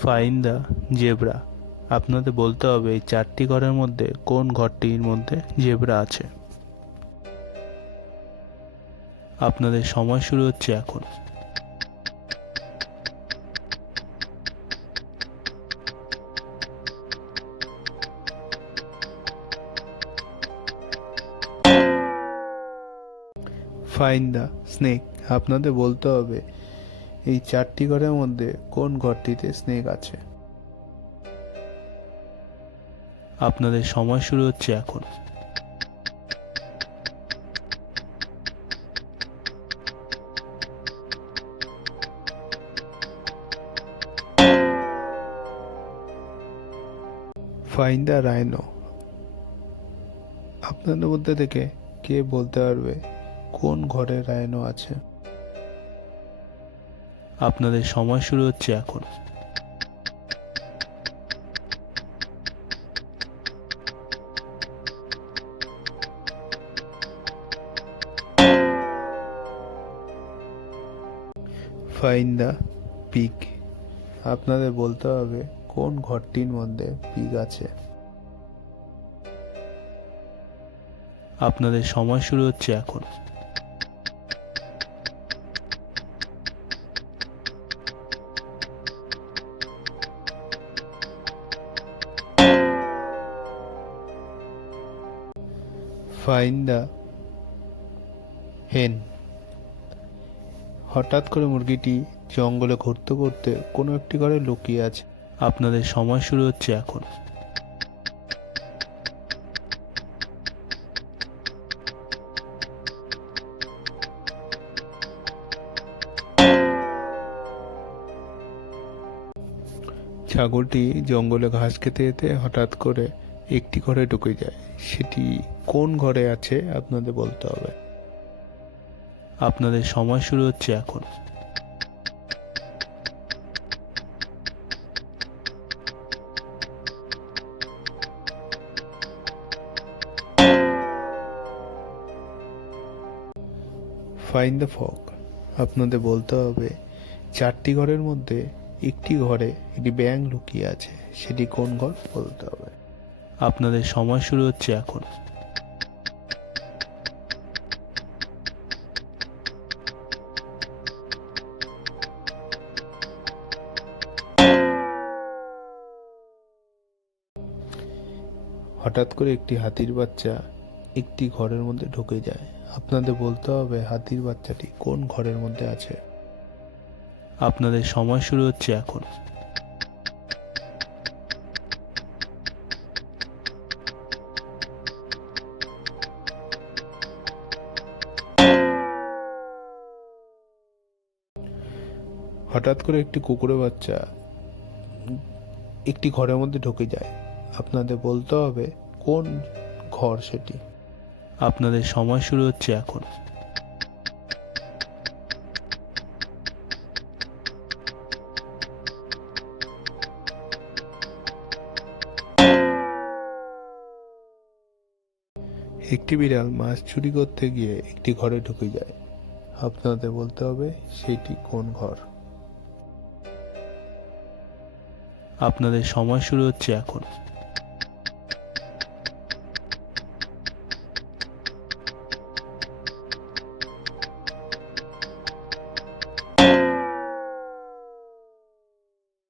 Find the zebra. আপনাদের বলতে হবে এই চারটি ঘরের মধ্যে কোন ঘরটির মধ্যে জেব্রা আছে। আপনাদের সময় শুরু হচ্ছে এখন। Find the snake. আপনাদের বলতে হবে এই চারটি ঘরের মধ্যে কোন ঘরটিতে স্নেক আছে। আপনাদের সময় শুরু হচ্ছে এখন। Find the rhino. আপনাদের মধ্যে থেকে কে বলতে পারবে কোন ঘরে রাইনো আছে। আপনাদের সময় শুরু হচ্ছে এখন। Find the pig. আপনাদের বলতে হবে কোন ঘরটির মধ্যে পিগ আছে। আপনাদের সময় শুরু হচ্ছে এখন। ফাইন্ড দ্য হেন। হঠাৎ করে মুরগিটি জঙ্গলে ঘুরতে ঘুরতে কোনো একটি ঘরে লুকিয়ে আছে। আপনাদের সময় শুরু হচ্ছে এখন। ছাগলটি জঙ্গলে ঘাস খেতে যেতে হঠাৎ করে একটি ঘরে ঢুকে যায়। সেটি কোন ঘরে আছে আপনাদের বলতে হবে। আপনাদের সময় শুরু হচ্ছে এখন। Find the fog. আপনাদের বলতে হবে চারটি ঘরের মধ্যে একটি ঘরে একটি ব্যাঙ লুকিয়ে আছে। সেটি কোন ঘর বলতে হবে। আপনাদের সময় শুরু হচ্ছে এখন। হঠাৎ করে একটি হাতির বাচ্চা একটি ঘরের মধ্যে ঢুকে যায়। আপনাদের বলতে হবে হাতির বাচ্চাটি কোন ঘরের মধ্যে আছে। আপনাদের সময় শুরু হচ্ছে এখন। হঠাৎ করে একটি কুকুরের বাচ্চা একটি ঘরের মধ্যে ঢুকে যায়। আপনাদের বলতে হবে কোন ঘর সেটি। আপনাদের সময় শুরু হচ্ছে এখন। একটি বিড়াল মাছ চুরি করতে গিয়ে একটি ঘরে ঢুকে যায়। আপনাদের বলতে হবে সেটি কোন ঘর। আপনাদের সময় শুরু হচ্ছে এখন।